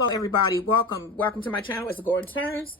Hello everybody, welcome to my channel. It's Gordon Turns.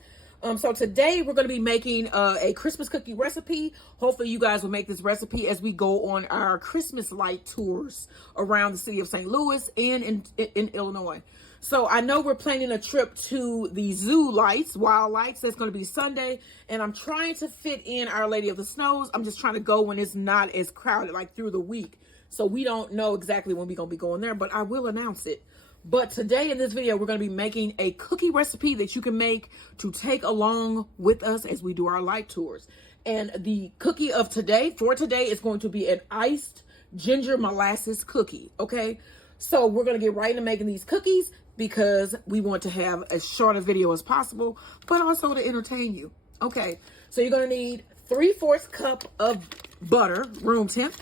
So today we're going to be making a Christmas cookie recipe. Hopefully you guys will make this recipe as we go on our Christmas light tours around the city of St. Louis and in Illinois. So I know we're planning a trip to the zoo lights, wild lights. That's going to be Sunday, and I'm trying to fit in Our Lady of the Snows. I'm just trying to go when it's not as crowded, like through the week. So we don't know exactly when we're going to be going there, but I will announce it. But today in this video, we're going to be making a cookie recipe that you can make to take along with us as we do our light tours. And the cookie of today, for today, is going to be an iced ginger molasses cookie, okay? So we're going to get right into making these cookies because we want to have as short a video as possible, but also to entertain you. Okay, so you're going to need 3/4 cup of butter, room temp.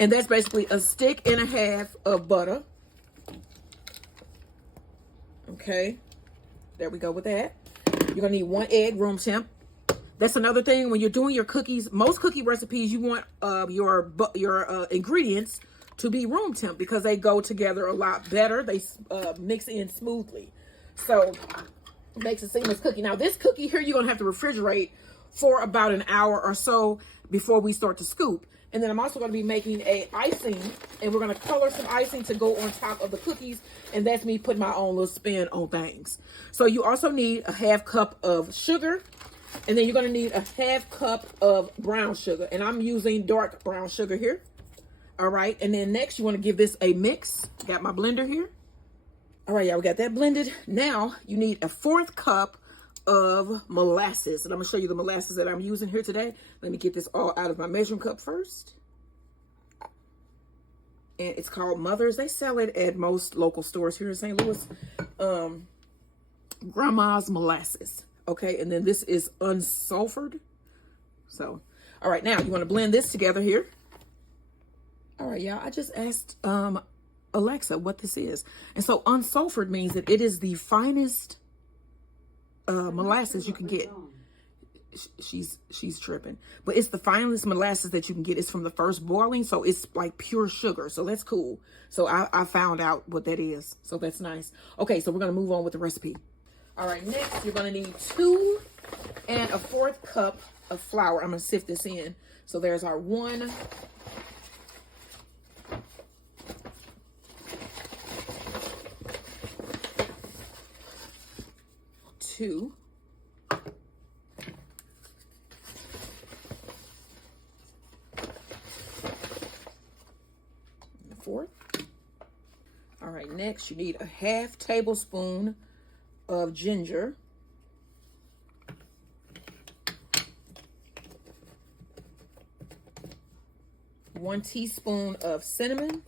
And that's basically a stick and a half of butter. Okay, there we go with that. You're gonna need 1 egg, room temp. That's another thing when you're doing your cookies. Most cookie recipes, you want your ingredients to be room temp because they go together a lot better. They mix in smoothly, so it makes a seamless cookie. Now this cookie here, you're gonna have to refrigerate for about an hour or so before we start to scoop. And then I'm also going to be making a icing, and we're going to color some icing to go on top of the cookies. And that's me putting my own little spin on things. So you also need a 1/2 cup of sugar, and then you're going to need a 1/2 cup of brown sugar. And I'm using dark brown sugar here. All right. And then next you want to give this a mix. Got my blender here. All right, y'all, we got that blended. Now you need a 1/4 cup of molasses, and I'm gonna show you the molasses that I'm using here today. Let me get this all out of my measuring cup first. And it's called Mother's. They sell it at most local stores here in St. Louis. Grandma's molasses. Okay, and then this is unsulfured. So, all right, now you want to blend this together here. All right, y'all, I just asked Alexa what this is. And so unsulfured means that it is the finest molasses you can get. She's tripping, but it's the finest molasses that you can get. It's from the first boiling, so it's like pure sugar, so that's cool. So I found out what that is, so that's nice. Okay, so we're gonna move on with the recipe. All right, next you're gonna need 2 1/4 cup of flour. I'm gonna sift this in. So there's our 1, 2, 4. All right, next you need a 1/2 tablespoon of ginger. 1 teaspoon of cinnamon.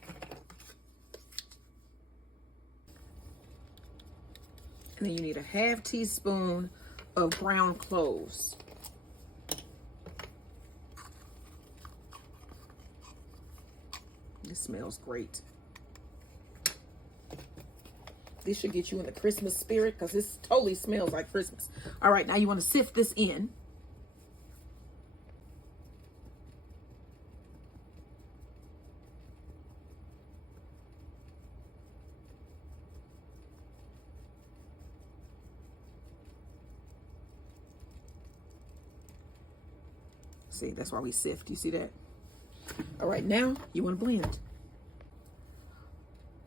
And then you need a 1/2 teaspoon of ground cloves. This smells great. This should get you in the Christmas spirit because this totally smells like Christmas. All right, now you want to sift this in. See, that's why we sift. You see that? All right, now you want to blend.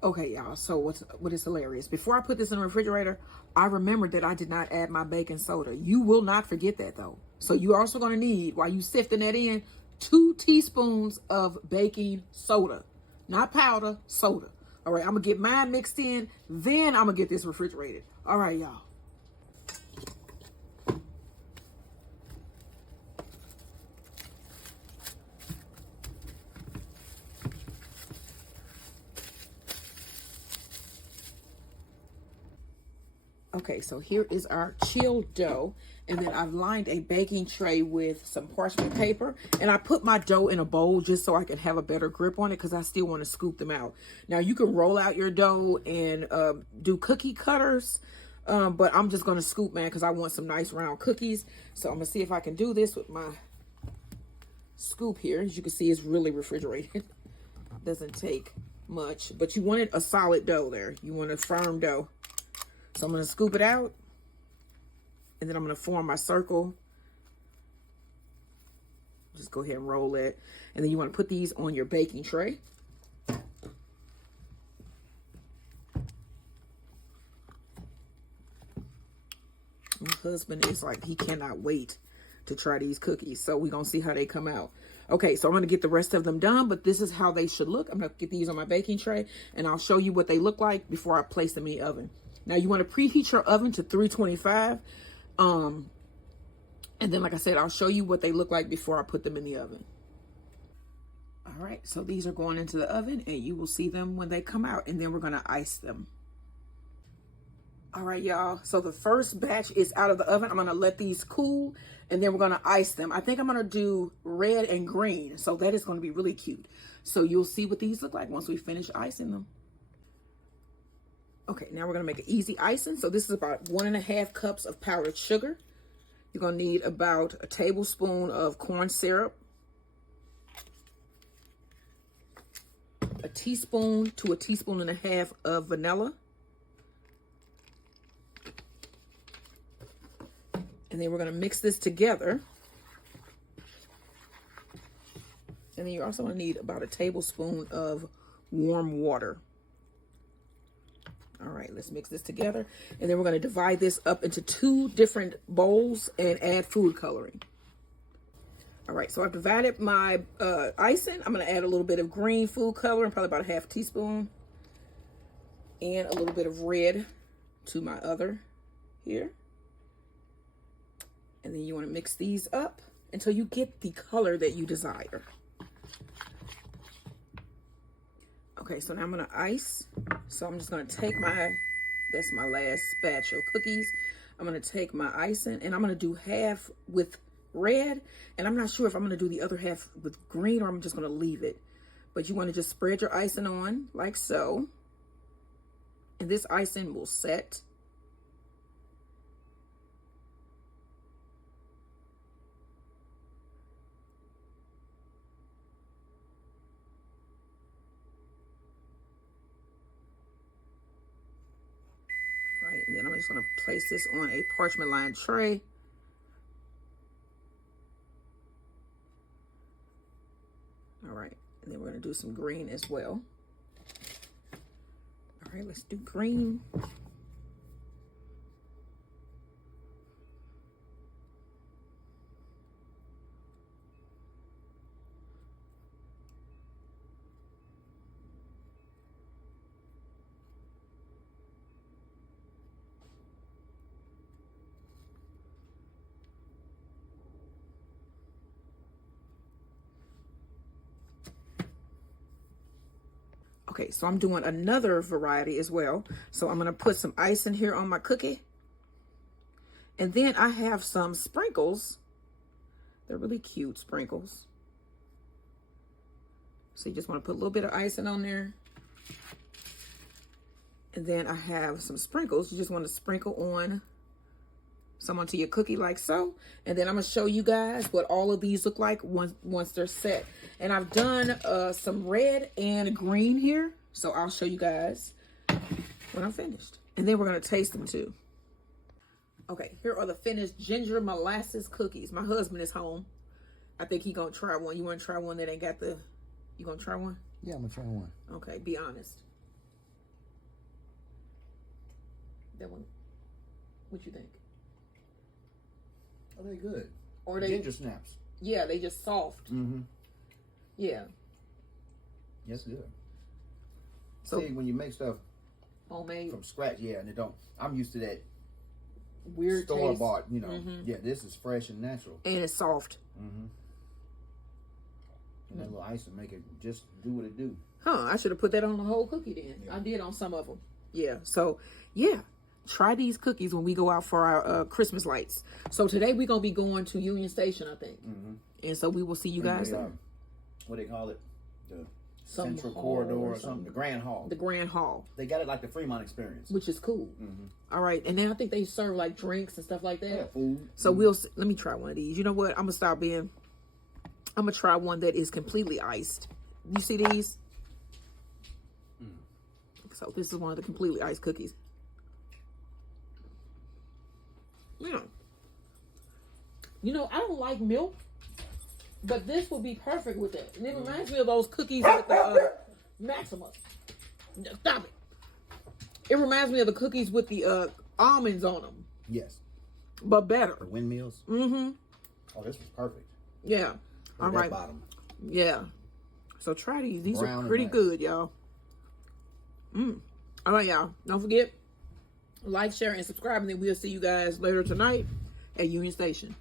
Okay, y'all, so what is hilarious, before I put this in the refrigerator, I remembered that I did not add my baking soda. You will not forget that, though. So you're also going to need, while you sifting that in, 2 teaspoons of baking soda. Not powder, soda. All right, I'm going to get mine mixed in, then I'm going to get this refrigerated. All right, y'all. Okay, so here is our chilled dough, and then I've lined a baking tray with some parchment paper, and I put my dough in a bowl just so I can have a better grip on it because I still want to scoop them out. Now you can roll out your dough and do cookie cutters, but I'm just going to scoop mine because I want some nice round cookies. So I'm going to see if I can do this with my scoop here. As you can see, it's really refrigerated. Doesn't take much, but you wanted a solid dough there. You want a firm dough. So I'm going to scoop it out. And then I'm going to form my circle. Just go ahead and roll it. And then you want to put these on your baking tray. My husband is like, he cannot wait to try these cookies. So we're going to see how they come out. Okay, so I'm going to get the rest of them done, but this is how they should look. I'm going to get these on my baking tray, and I'll show you what they look like before I place them in the oven. Now, you want to preheat your oven to 325. And then, like I said, I'll show you what they look like before I put them in the oven. All right, so these are going into the oven, and you will see them when they come out, and then we're going to ice them. All right, y'all. So the first batch is out of the oven. I'm going to let these cool, and then we're going to ice them. I think I'm going to do red and green, so that is going to be really cute. So you'll see what these look like once we finish icing them. Okay, now we're going to make an easy icing. So this is about 1.5 cups of powdered sugar. You're going to need about a tablespoon of corn syrup, a teaspoon to a teaspoon and a half of vanilla. And then we're going to mix this together. And then you're also going to need about a tablespoon of warm water. All right, let's mix this together. And then we're going to divide this up into 2 different bowls and add food coloring. All right, so I've divided my icing. I'm going to add a little bit of green food coloring, probably about a half teaspoon. And a little bit of red to my other here. And then you want to mix these up until you get the color that you desire. Okay, so now I'm going to ice. So I'm just going to take that's my last batch of cookies. I'm going to take my icing, and I'm going to do half with red. And I'm not sure if I'm going to do the other half with green, or I'm just going to leave it. But you want to just spread your icing on like so. And this icing will set. And then I'm just going to place this on a parchment lined tray. All right. And then we're going to do some green as well. All right, let's do green. Okay, so I'm doing another variety as well. So I'm going to put some icing here on my cookie. And then I have some sprinkles. They're really cute sprinkles. So you just want to put a little bit of icing on there. And then I have some sprinkles. You just want to sprinkle on some onto your cookie like so. And then I'm going to show you guys what all of these look like once they're set. And I've done some red and green here. So I'll show you guys when I'm finished. And then we're going to taste them too. Okay, here are the finished ginger molasses cookies. My husband is home. I think he's going to try one. You want to try one that ain't got the... You going to try one? Yeah, I'm going to try one. Okay, be honest. That one, what you think? Are they good? Or they ginger snaps? Yeah, they just soft. Mm-hmm. Yeah. That's good. So see, when you make stuff homemade from scratch, yeah, and it don't. I'm used to that weird store bought. You know, mm-hmm. Yeah, this is fresh and natural, and it's soft. Mm-hmm. And that little ice will make it just do what it do. Huh? I should have put that on the whole cookie then. Yeah. I did on some of them. Yeah. So yeah. Try these cookies when we go out for our Christmas lights. So today we're going to be going to Union Station, I think. Mm-hmm. And so we will see you guys there. What do they call it? The Central Corridor or something. The Grand Hall. The Grand Hall. They got it like the Fremont experience. Which is cool. Mm-hmm. All right. And then I think they serve like drinks and stuff like that. Yeah, food. So we'll see. Let me try one of these. You know what? I'm going to try one that is completely iced. You see these? So this is one of the completely iced cookies. You know, I don't like milk, but this will be perfect with it. And it reminds me of those cookies with the Maxima. Stop it. It reminds me of the cookies with the almonds on them. Yes. But better. The windmills? Mm-hmm. Oh, this was perfect. Yeah. All right. Bottom. Yeah. So try these. These Brown are pretty nice. good, y'all. All right, y'all. Don't forget, like, share, and subscribe. And then we'll see you guys later tonight at Union Station.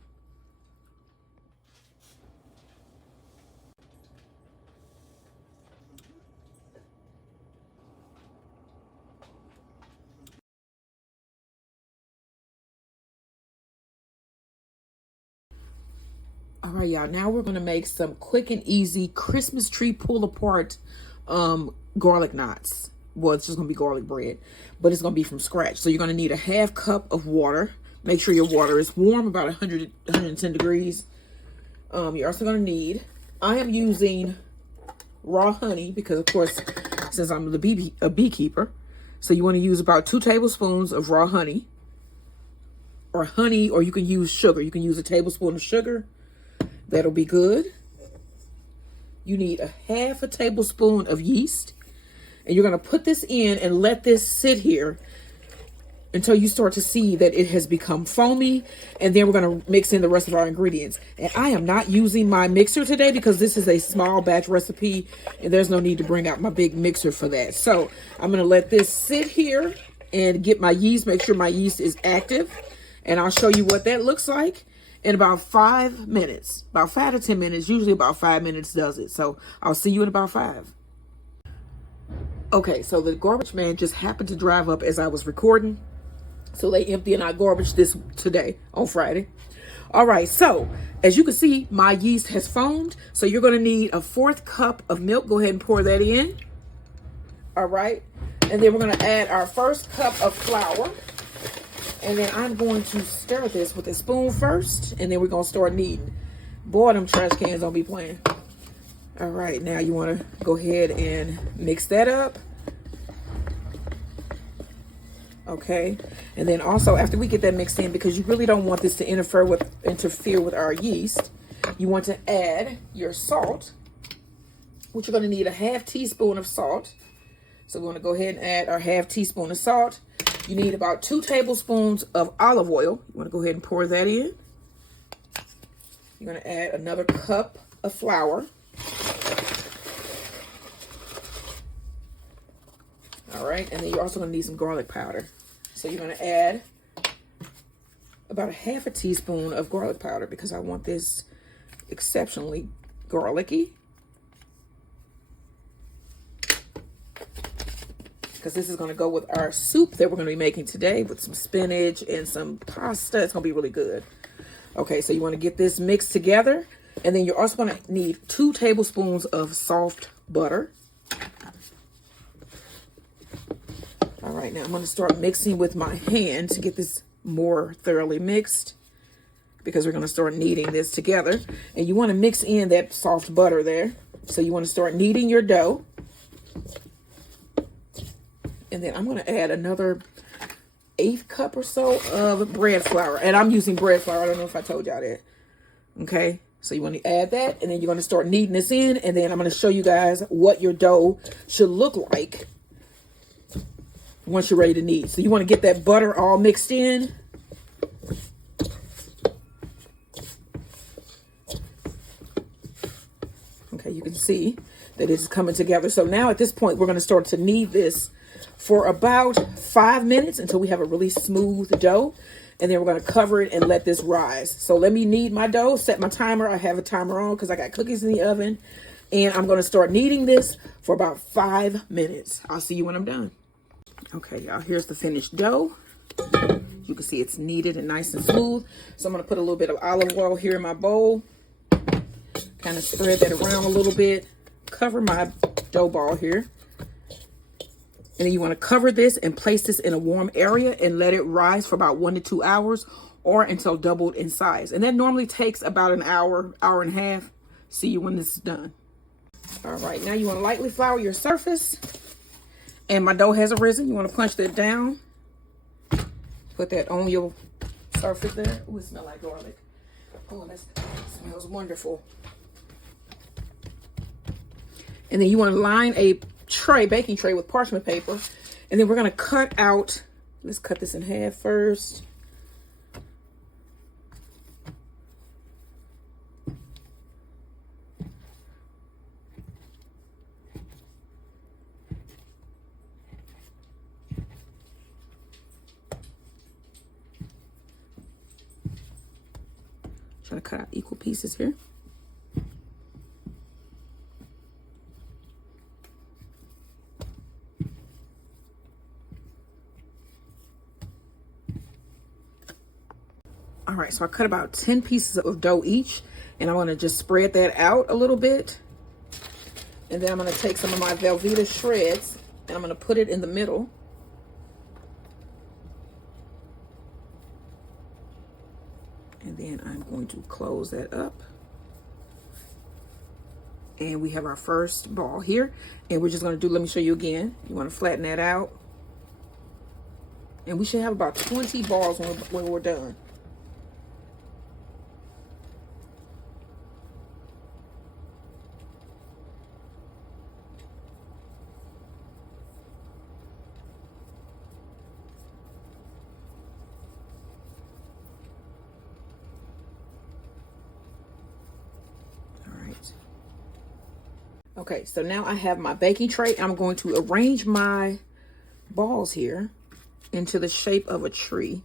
All right, y'all. Now we're going to make some quick and easy Christmas tree pull apart garlic knots. Well, it's just going to be garlic bread, but it's going to be from scratch. So you're going to need a half cup of water. Make sure your water is warm, about 110 degrees. You're also going to need, I am using raw honey because, of course, since I'm a beekeeper, so you want to use about 2 tablespoons of raw honey, or you can use sugar. You can use a tablespoon of sugar. That'll be good. You need a half a tablespoon of yeast. And you're going to put this in and let this sit here until you start to see that it has become foamy. And then we're going to mix in the rest of our ingredients. And I am not using my mixer today because this is a small batch recipe and there's no need to bring out my big mixer for that. So I'm going to let this sit here and get my yeast, make sure my yeast is active. And I'll show you what that looks like in about 5 minutes, about 5 to 10 minutes. Usually about 5 minutes does it. So I'll see you in about 5. Okay, so the garbage man just happened to drive up as I was recording. So they emptying our garbage today on Friday. All right, so as you can see, my yeast has foamed. So you're going to need a 1/4 cup of milk. Go ahead and pour that in. All right, and then we're going to add our 1st cup of flour. And then I'm going to stir this with a spoon first, and then we're going to start kneading. Boy, them trash cans don't be playing. All right, now you want to go ahead and mix that up. Okay, and then also after we get that mixed in, because you really don't want this to interfere with our yeast, you want to add your salt, which you're going to need a 1/2 teaspoon of salt. So we're going to go ahead and add our 1/2 teaspoon of salt. You need about 2 tablespoons of olive oil. You want to go ahead and pour that in. You're going to add another cup of flour. All right, and then you're also going to need some garlic powder. So you're going to add about a 1/2 teaspoon of garlic powder because I want this exceptionally garlicky. Because this is going to go with our soup that we're going to be making today with some spinach and some pasta. It's going to be really good. Okay, so you want to get this mixed together. And then you're also going to need 2 tablespoons of soft butter. All right, now I'm going to start mixing with my hand to get this more thoroughly mixed, because we're going to start kneading this together. And you want to mix in that soft butter there. So you want to start kneading your dough. And then I'm going to add another 1/8 cup or so of bread flour. And I'm using bread flour. I don't know if I told y'all that. Okay. So you want to add that. And then you're going to start kneading this in. And then I'm going to show you guys what your dough should look like once you're ready to knead. So you want to get that butter all mixed in. Okay. You can see that it's coming together. So now at this point, we're going to start to knead this for about 5 minutes until we have a really smooth dough. And then we're going to cover it and let this rise. So let me knead my dough, set my timer. I have a timer on because I got cookies in the oven. And I'm going to start kneading this for about 5 minutes. I'll see you when I'm done. Okay, y'all, here's the finished dough. You can see it's kneaded and nice and smooth. So I'm going to put a little bit of olive oil here in my bowl. Kind of spread that around a little bit. Cover my dough ball here. And then you want to cover this and place this in a warm area and let it rise for about 1 to 2 hours or until doubled in size. And that normally takes about an hour, hour and a half. See you when this is done. All right, now you want to lightly flour your surface. And my dough has arisen. You want to punch that down. Put that on your surface there. Ooh, it smells like garlic. Oh, that smells wonderful. And then you want to line a tray, baking tray, with parchment paper. And then we're going to cut out, let's cut this in half first. Trying to cut out equal pieces here. All right, so I cut about 10 pieces of dough each, and I'm gonna just spread that out a little bit. And then I'm gonna take some of my Velveeta shreds, and I'm gonna put it in the middle. And then I'm going to close that up. And we have our first ball here. And we're just gonna do, let me show you again. You wanna flatten that out. And we should have about 20 balls when we're done. Okay, so now I have my baking tray. I'm going to arrange my balls here into the shape of a tree.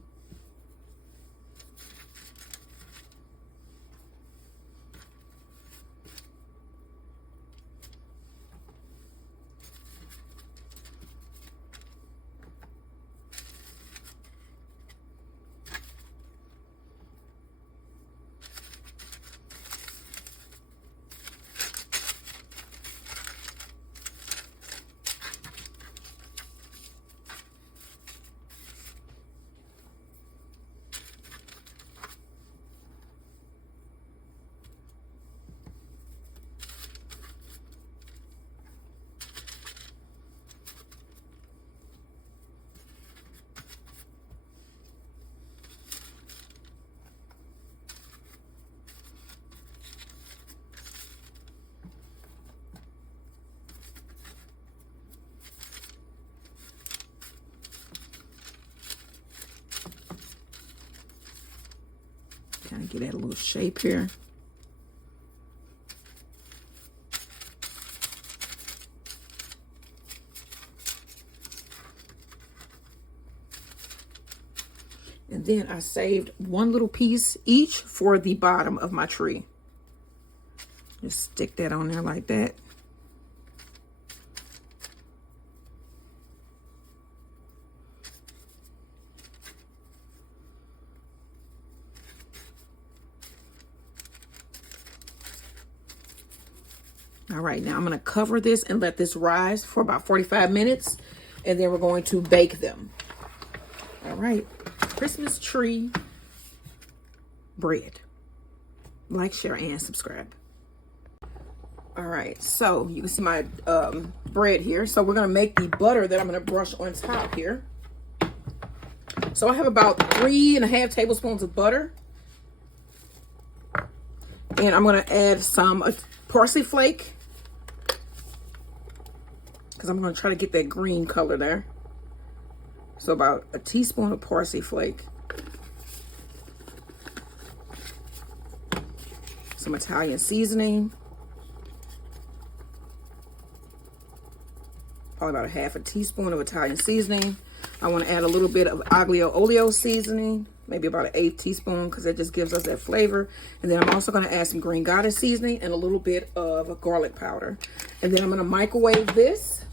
Kind of get that a little shape here. And then I saved one little piece each for the bottom of my tree. Just stick that on there like that. All right, now I'm going to cover this and let this rise for about 45 minutes, and then we're going to bake them. All right, Christmas tree bread. Like, share, and subscribe. All right, so you can see my bread here. So we're going to make the butter that I'm going to brush on top here. So I have about 3.5 tablespoons of butter. And I'm going to add some parsley flake, because I'm going to try to get that green color there. So about a teaspoon of parsley flake. Some Italian seasoning. Probably about a 1/2 teaspoon of Italian seasoning. I want to add a little bit of aglio olio seasoning. Maybe about an 1/8 teaspoon, because that just gives us that flavor. And then I'm also going to add some green goddess seasoning and a little bit of garlic powder. And then I'm going to microwave this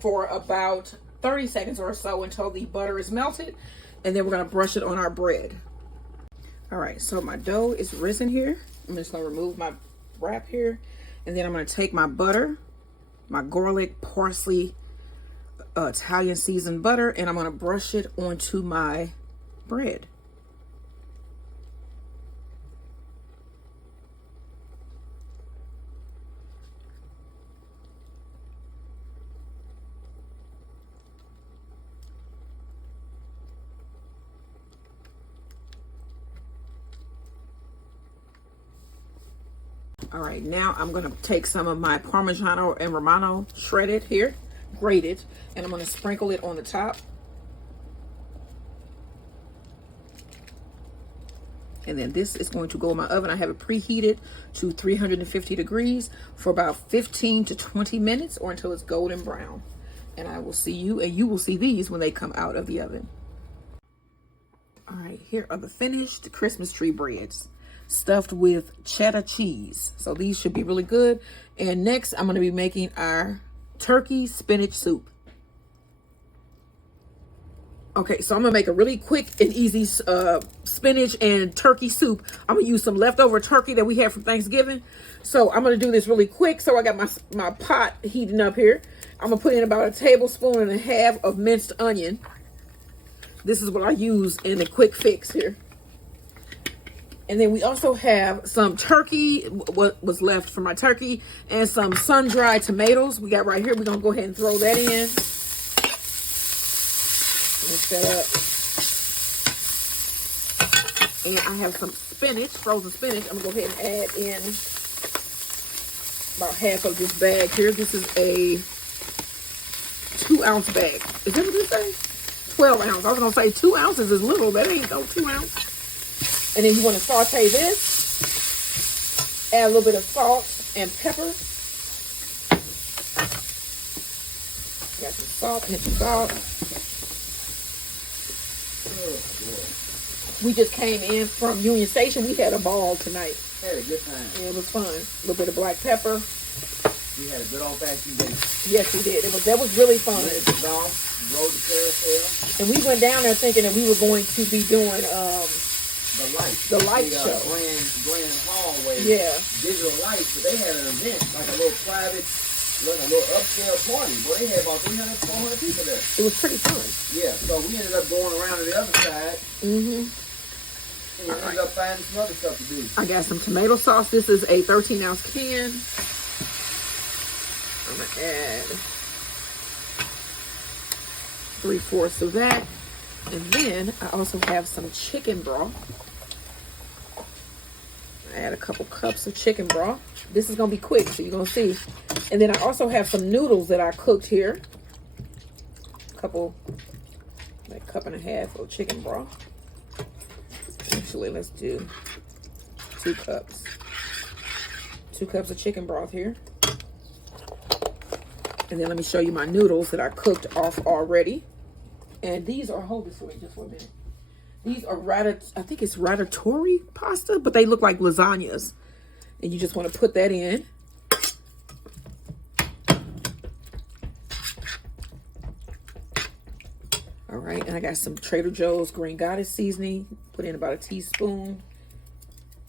for about 30 seconds or so until the butter is melted. And then we're going to brush it on our bread. All right, so my dough is risen here. I'm just going to remove my wrap here. And then I'm going to take my butter, my garlic, parsley, Italian seasoned butter, and I'm going to brush it onto my bread. All right, now I'm gonna take some of my Parmigiano and Romano shredded here, grated, and I'm gonna sprinkle it on the top. And then this is going to go in my oven. I have it preheated to 350 degrees for about 15 to 20 minutes or until it's golden brown. And I will see you, and you will see these when they come out of the oven. All right, here are the finished Christmas tree breads stuffed with cheddar cheese. So these should be really good. And next, I'm going to be making our turkey spinach soup. Okay, so I'm gonna make a really quick and easy spinach and turkey soup. I'm gonna use some leftover turkey that we had from Thanksgiving. So I'm gonna do this really quick. So I got my pot heating up here. I'm gonna put in about a tablespoon and a half of minced onion. This is what I use in the quick fix here. And then we also have some turkey, what was left from my turkey, and some sun-dried tomatoes we got right here. We're gonna go ahead and throw that in. Mix that up. And I have some spinach, frozen spinach. I'm gonna go ahead and add in about half of this bag here. This is a 2-ounce bag. Is that what this say? 12 ounce. I was gonna say 2 ounces is little. That ain't no 2 ounce. And then you want to saute this. Add a little bit of salt and pepper. Got some salt, hit some salt. We just came in from Union Station. We had a ball tonight. Had a good time. Yeah, it was fun. A little bit of black pepper. We had a good old-fashioned day. Yes, we did. That was really fun. We had the golf, rode the carousel. And we went down there thinking that we were going to be doing the light show. Grand hallway. Yeah. Digital lights, but they had an event, like a little private, like a little upscale party. Boy, they had about 300, 400 people there. It was pretty fun. Yeah, so we ended up going around to the other side. Mm-hmm. And we ended up finding some other stuff to do. I got some tomato sauce. This is a 13-ounce can. I'm going to add 3/4 of that. And then I also have some chicken broth. I add a couple cups of chicken broth. This is going to be quick, so you're going to see. And then I also have some noodles that I cooked here. Like a cup and a half of chicken broth. Actually, let's do 2 cups. 2 cups of chicken broth here. And then let me show you my noodles that I cooked off already. And these are, hold this for me just for a minute. These are I think it's ratatouille pasta, but they look like lasagnas. And you just want to put that in. All right, and I got some Trader Joe's Green Goddess seasoning. Put in about a teaspoon.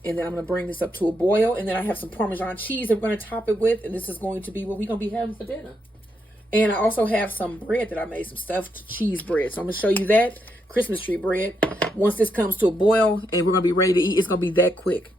And then I'm going to bring this up to a boil. And then I have some Parmesan cheese that we're going to top it with. And this is going to be what we're going to be having for dinner. And I also have some bread that I made, some stuffed cheese bread. So I'm going to show you that Christmas tree bread. Once this comes to a boil and we're going to be ready to eat, it's going to be that quick.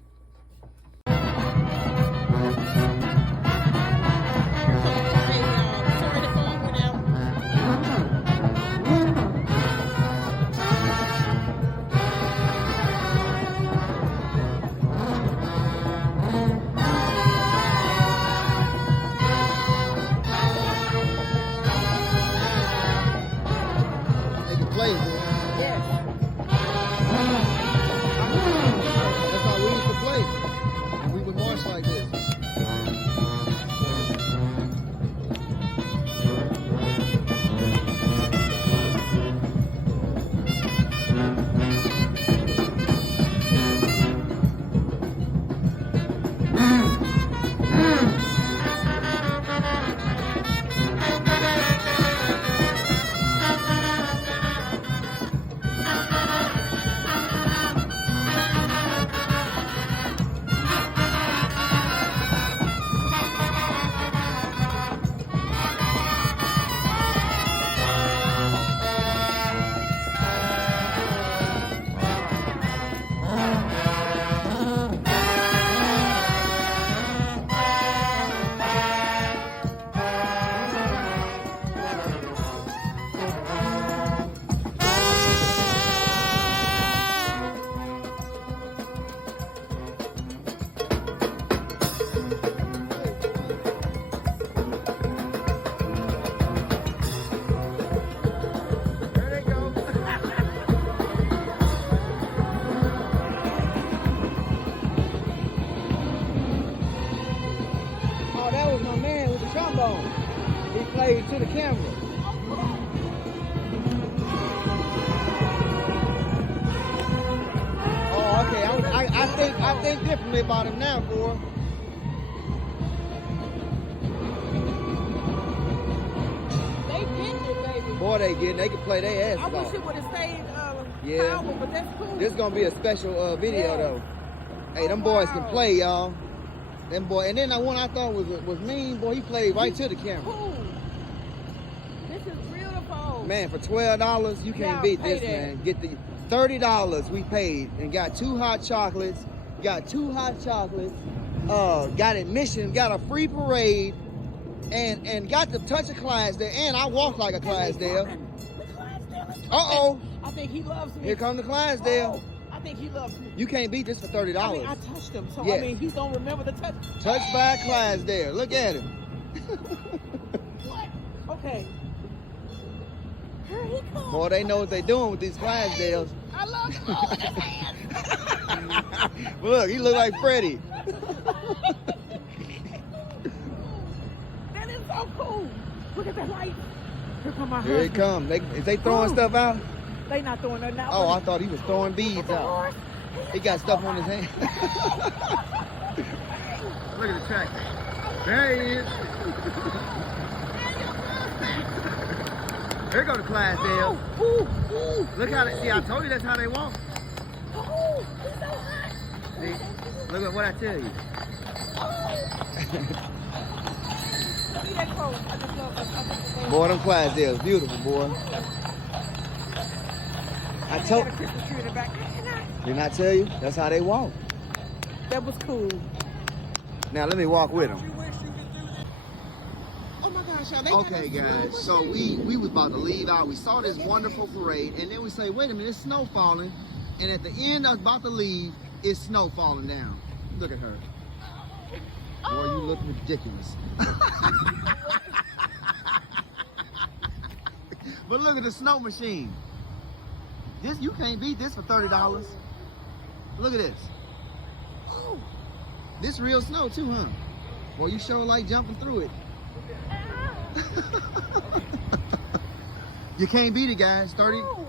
think differently about him now, boy. They getting it, baby. Boy, they can play their ass I wish off. it would have stayed Yeah. power, but that's cool. This is gonna be a special video Yeah. though. Hey, them boys can play, y'all. Them boy, and then that one I thought was mean, boy. He played right to the camera. Cool. This is beautiful. Man, for $12, you can't beat pay this, that. man. Get the $30 we paid and got 2 hot chocolates. Got admission, got a free parade, and got to touch a Clydesdale. And I walk like a Clydesdale. Uh-oh. I think he loves me. Here come the Clydesdale. Oh, I think he loves me. You can't beat this for $30. I mean, I touched him, so Yeah. I mean, he don't remember the touch. Touched by a Clydesdale. Look at him. What? Okay. Here he comes. Boy, they know what they doing with these Clydesdales. I love him. Oh, look at his hands. Look, he look like Freddy. That is so cool. Look at that light. Here come my Here they husband. come. Is they throwing stuff out? They not throwing nothing out. Oh, I thought he was throwing beads out. He got stuff on his hand. Look at the tractor. There he is. Here go the Clydesdale. Ooh, ooh. Look how they, see, I told you that's how they walk. Oh, he's so hot. See, look at what I tell you. See that close. I just love it. Boy, them Clydesdales, beautiful, boy. I told, Got a Christmas tree in the back. didn't I tell you? That's how they walk. That was cool. Now let me walk with them. Oh my gosh, y'all. They Okay, guys, so we was about to leave out. We saw this wonderful parade, and then we say, wait a minute, it's snow falling. And at the end, I was about to leave, it's snow falling down. Look at her. Boy, you look ridiculous. But look at the snow machine. This, you can't beat this for $30. Look at this. This real snow too, huh? Boy, you sure like jumping through it. You can't beat it, guys.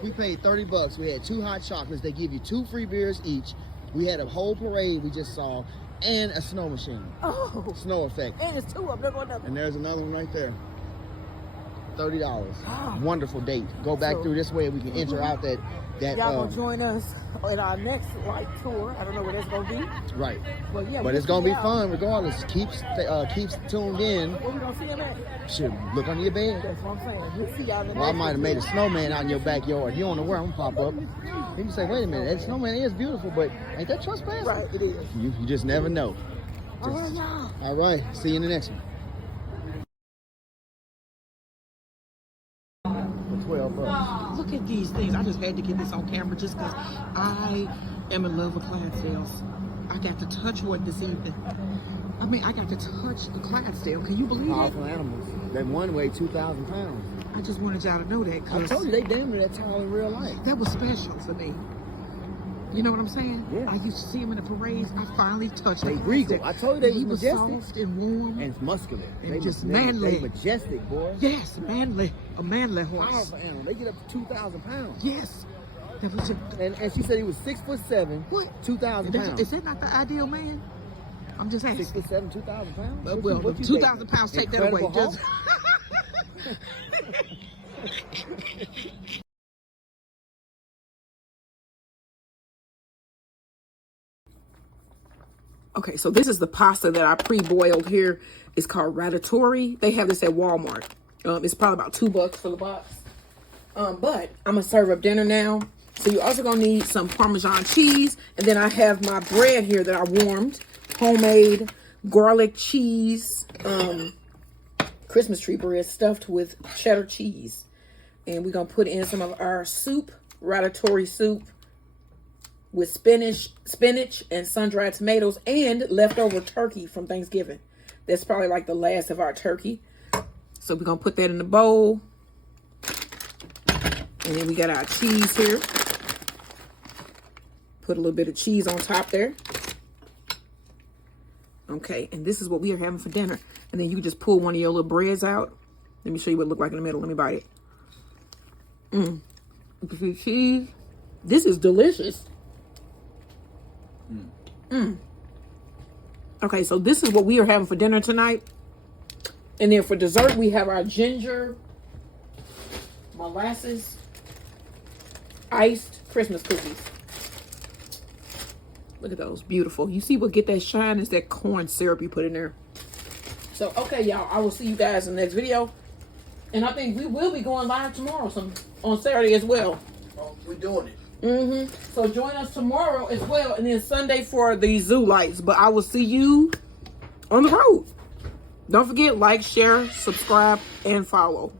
We paid $30. We had 2 hot chocolates. They give you 2 free beers each. We had a whole parade we just saw, and a snow machine. Oh. Snow effect. And it's 2 of them. They're going up. And there's another one right there. $30. Oh. Wonderful date. Go back So- through this way. We can enter out that. Y'all gonna join us in our next light tour. I don't know where that's gonna be. Right. But yeah, But it's gonna be fun regardless. Keeps tuned in. Where we gonna see him at? Should look under your bed. That's what I'm saying. We'll see y'all in the Well, I next might have one. made a snowman out in your backyard. You don't know where I'm gonna pop up. You can say, wait a minute, that snowman is beautiful, but ain't that trespassing? Right, it is. You just never know. All right, y'all. All right, see you in the next one. For $12. Look at these things. I just had to get this on camera just because I am in love with Clydesdales. I got to touch one this evening. I mean, I got to touch a Clydesdale. Can you believe it? Powerful animals. That one weighed 2,000 pounds. I just wanted y'all to know that I because told you they damn near that tall in real life. that was special for me. You know what I'm saying? Yeah. I used to see him in the parades. I finally touched They him. regal. I told you they He was was majestic. soft and warm. And muscular. And just manly. They majestic, boy. Yes, manly. A manly horse. Powerful animal. They get up to 2,000 pounds. Yes. That was And she said he was 6'7", what? 2,000 pounds. Is that not the ideal man? I'm just asking. 6'7", 2,000 pounds. Well, What you 2,000 think? pounds, take that away. Incredible Just... Okay, so this is the pasta that I pre-boiled here. It's called ratatouille. They have this at Walmart. It's probably about $2 for the box. But I'm gonna serve up dinner now. So you're also gonna need some Parmesan cheese. And then I have my bread here that I warmed. Homemade garlic cheese, Christmas tree bread stuffed with cheddar cheese. And we're gonna put in some of our soup, ratatouille soup, with spinach and sun-dried tomatoes and leftover turkey from Thanksgiving. That's probably like the last of our turkey. So we're gonna put that in the bowl. And then we got our cheese here. Put a little bit of cheese on top there. Okay, and this is what we are having for dinner. And then you can just pull one of your little breads out. Let me show you what it looks like in the middle. Let me bite it. You can see cheese. This is delicious. Okay, so this is what we are having for dinner tonight. And then for dessert, we have our ginger molasses iced Christmas cookies. Look at those, beautiful. You see what get that shine is that corn syrup you put in there. So, okay, y'all, I will see you guys in the next video. And I think we will be going live tomorrow, on Saturday as well. Oh, we're doing it. So join us tomorrow as well, and then Sunday for the zoo lights. But I will see you on the road. Don't forget, like, share, subscribe, and follow.